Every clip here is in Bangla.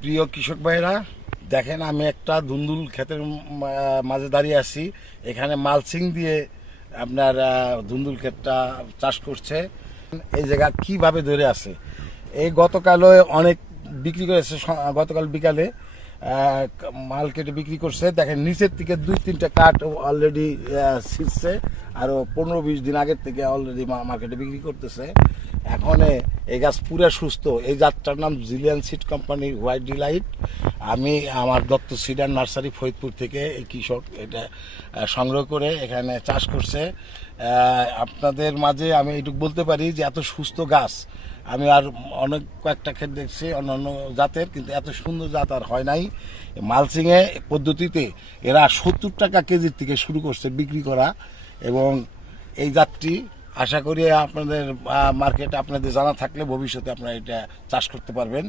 প্রিয় কৃষক ভাইরা দেখেন আমি একটা ধুন্দুল ক্ষেতের মাঝে দাঁড়িয়ে আছি। এখানে মালচিং দিয়ে আপনার ধুন্দুল ক্ষেতটা চাষ করছে। এই জায়গা কীভাবে ধরে আছে? এই গতকালও অনেক বিক্রি করেছে গতকাল বিকালে মাল কেটে বিক্রি করছে। দেখেন নিচের থেকে দুই, তিনটা কাঠ অলরেডি ছিটছে আরও পনেরো, বিশ দিন আগের থেকে অলরেডি মার্কেটে বিক্রি করতেছে। এখন এই গাছ পুরো সুস্থ। এই জাতটার নাম জিলিয়ান সিড কোম্পানির হোয়াইট ডিলাইট আমি আমার Dutta seed and nursery Faridpur থেকে এই কৃষক। এটা সংগ্রহ করে এখানে চাষ করছে। আপনাদের মাঝে আমি এইটুকু বলতে পারি যে এত সুস্থ গাছ। আমি আর অনেক কয়েকটা ক্ষেত দেখছি, অন্যান্য জাতের, কিন্তু এত সুন্দর জাত আর হয় নাই। মালচিংয়ে পদ্ধতিতে এরা সত্তর টাকা কেজির থেকে শুরু করছে বিক্রি করা। এবং এই জাতটি আশা করি আপনাদের মার্কেট আপনাদের জানা থাকলে ভবিষ্যতে আপনারা এটা চাষ করতে পারবেন।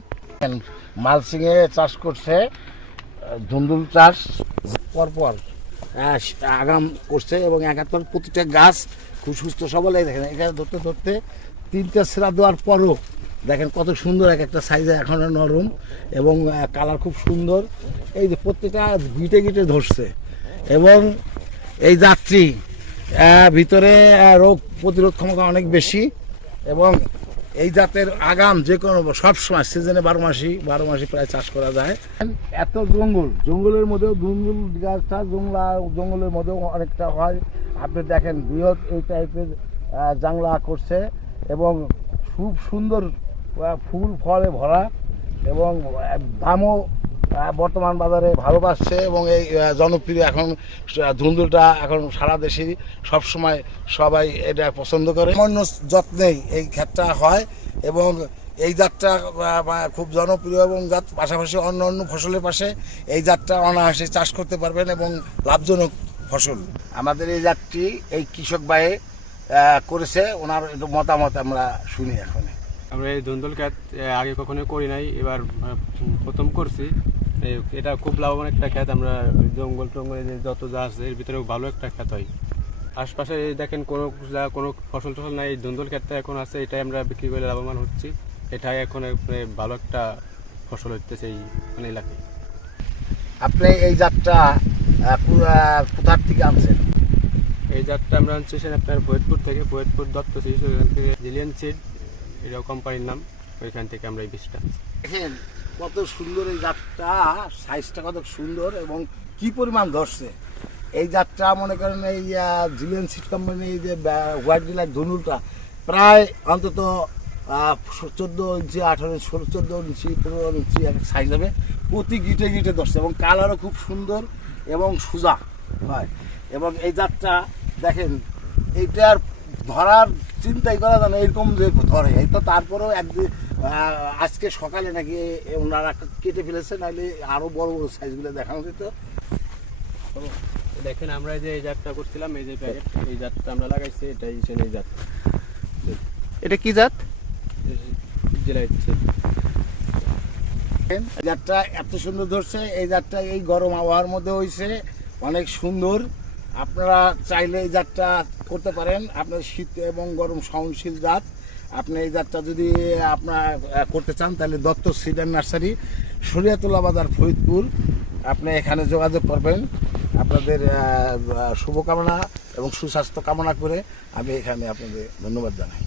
মালচিংয়ে চাষ করছে ধুন্দুল চাষ পরপর আগাম করছে এবং একাত্তর প্রতিটা গাছ খুব সুস্থ সবল। দেখেন, এখানে ধরতে ধরতে তিনটা সেরা দেওয়ার পরও দেখেন কত সুন্দর এক একটা সাইজে এখনও নরম এবং কালার খুব সুন্দর। এই যে প্রত্যেকটা গিটে গিটে ধরছে এবং এই যাত্রী ভিতরে রোগ প্রতিরোধ ক্ষমতা অনেক বেশি এবং এই জাতের আগাম যে কোনো সব সময়, সিজনে বারো মাসি বারো মাসি প্রায় চাষ করা যায়। এত জঙ্গল, জঙ্গলের মধ্যেও জঙ্গল গাছটা, জংলা, জঙ্গলের মধ্যেও অনেকটা হয়। আপনি দেখেন বৃহৎ এই টাইপের জাংলা করছে এবং খুব সুন্দর ফুল, ফলে ভরা এবং দামও বর্তমান বাজারে ভালো পাচ্ছে এবং এই জনপ্রিয় এখন ধুন্দুলটা এখন সারা দেশে সবসময় সবাই এটা পছন্দ করে। সামান্য যত্নেই এই ক্ষেতটা হয় এবং এই জাতটা খুব জনপ্রিয় এবং জাত পাশাপাশি অন্য অন্য ফসলের পাশে এই জাতটা অনায়াসে চাষ করতে পারবেন এবং লাভজনক ফসল। আমাদের এই জাতটি এই কৃষক ভাইয়ে করেছে ওনার একটু মতামত আমরা শুনি এখন আমরা এই ধুন্দুল ক্ষেত আগে কখনো করি নাই এবার প্রথম করছি। এটা খুব লাভবান একটা ক্ষেত আমরা জঙ্গল টঙ্গল যে যত যা আছে এর ভিতরে ভালো একটা ক্ষেত হয়। আশপাশে দেখেন কোনো জায়গা কোনো ফসল টসল নাই এই ধুন্দুল ক্ষেতটা এখন আছে এটাই আমরা বিক্রি করে লাভবান হচ্ছি। এটাই এখন এ, ভালো একটা ফসল হচ্ছে এই মানে এলাকায়। আপনি এই জাতটা কোথার থেকে আনছেন? এই জাতটা আমরা আনছি সেখানে আপনার ফরিদপুর থেকে ফরিদপুর দত্ত সিরিজ ওইখান থেকে জিলিয়ান সিড এটাও কোম্পানির নাম। ওইখান থেকে আমরা এই বীজটা দেখেন, কত সুন্দর এই জাতটা সাইজটা কত সুন্দর এবং কি পরিমাণ ধরছে। এই জাতটা মনে করেন এই জিলিয়ান সিট কোম্পানি এই যে হোয়াইট ডিলার ধনুলটা, প্রায় অন্তত চোদ্দ ইঞ্চি, আঠারো ইঞ্চি, ষোলো, চোদ্দ ইঞ্চি, পনেরো ইঞ্চি এক সাইজ হবে। প্রতি গিটে গিটে ধরছে এবং কালারও খুব সুন্দর এবং সোজা হয়। এবং এই জাতটা দেখেন, এইটার ধরার চিন্তাই করা যায় না, এরকম যে ধরে। এই তো তারপরেও একদিন আজকে সকালে নাকি ওনারা কেটে ফেলেছে নাহলে আরও বড় বড় সাইজগুলো দেখানো যেত। দেখেন আমরা এই যে এই জাতটা করছিলাম এই যে প্যাকেট এই জাতটা আমরা লাগাইছি এটাই সেন এই জাত। এটা কি জাত? জেলায় হচ্ছে এই জাতটা এত সুন্দর ধরছে এই জাতটা এই গরম আবহাওয়ার মধ্যে হয়েছে অনেক সুন্দর। আপনারা চাইলে এই জাতটা করতে পারেন আপনার শীত এবং গরম সহনশীল জাত। আপনি এই যাত্রা যদি আপনার করতে চান, তাহলে দত্ত সিডার নার্সারি সরিয়াতলা বাজার, ফরিদপুর, আপনি এখানে যোগাযোগ করবেন। আপনাদের শুভকামনা এবং সুস্বাস্থ্য কামনা করে আমি এখানে আপনাদের ধন্যবাদ জানাই।